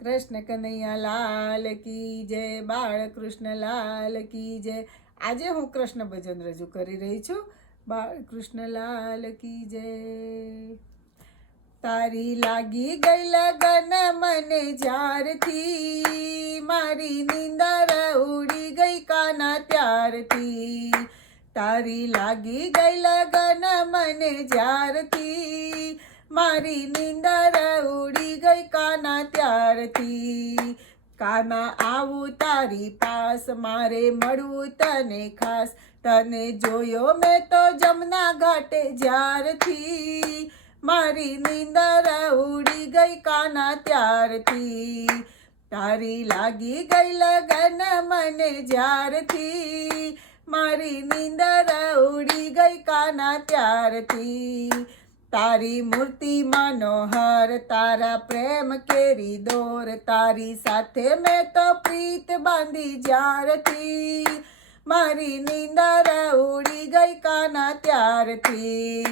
કૃષ્ણ કનૈયા લાલ કી જય, બાળકૃષ્ણ લાલ કી જય. આજે હું કૃષ્ણ ભજન રજૂ કરી રહી છું. બાળકૃષ્ણ લાલ કી જય. તારી લાગી ગઈ લગન મને જ્યારથી, મારી નીંદર ઉડી ગઈ કાના ત્યારથી. તારી લાગી ગઈ લગન મને જ્યારથી, મારી નીંદર ઉડી ગઈ કાના ત્યારથી. કાના આવું તારી પાસ, મારે મળવું તને ખાસ. તને જોયો મેં તો જમના ઘાટે જ્યારથી, મારી નીંદર ઉડી ગઈ કાના ત્યારથી. તારી લાગી ગઈ લગન મને જ્યારથી, મારી નીંદર ઉડી ગઈ કાના ત્યારથી. તારી મૂર્તિ મનોહર, તારા પ્રેમ કેરી દોર, તારી સાથે મેં તો પ્રીત બાંધી જ્યારથી, મારી નીંદર ઉડી ગઈ કાના ત્યારથી.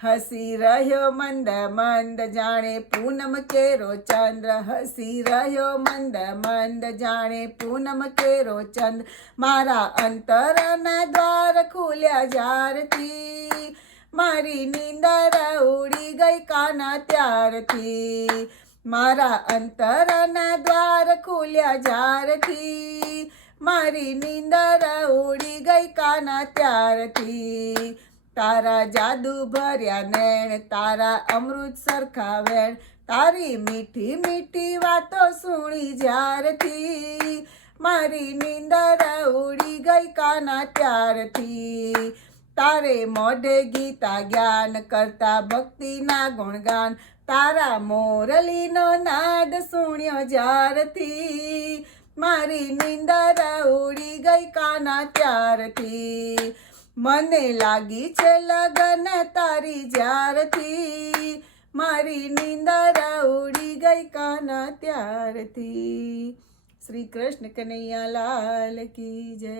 હસી રહ્યો મંદ મંદ જાણે પૂનમ કેરો ચંદ્ર, હસી રહ્યો મંદ મંદ જાણે પૂનમ કેરો ચંદ્ર. મારા અંતરના દ્વાર ખુલ્યા જ્યારથી, મારી નીંદર ઉડી ગઈ કાના ત્યારથી. મારા અંતરના દ્વાર ખુલ્યા જ્યારથી, મારી નીંદર ઉડી ગઈ કાના ત્યારથી. તારા જાદુ ભર્યા નૈણ, તારા અમૃત સરખા વેણ, તારી મીઠી મીઠી વાતો સુણી જ્યારથી, મારી નીંદર ઉડી ગઈ કાના ત્યારથી. તારે મોઢે ગીતા જ્ઞાન, કરતા ભક્તિના ગુણગાન, તારા મોરલીનો નાદ સુણ્યો જ્યારથી, મારી નીંદર ઉડી ગઈ કાના ત્યારથી. મને લાગી છે લગન તારી જ્યારથી, મારી નીંદર ઉડી ગઈ કાના ત્યારથી. શ્રી કૃષ્ણ કનૈયા લાલ કી જય.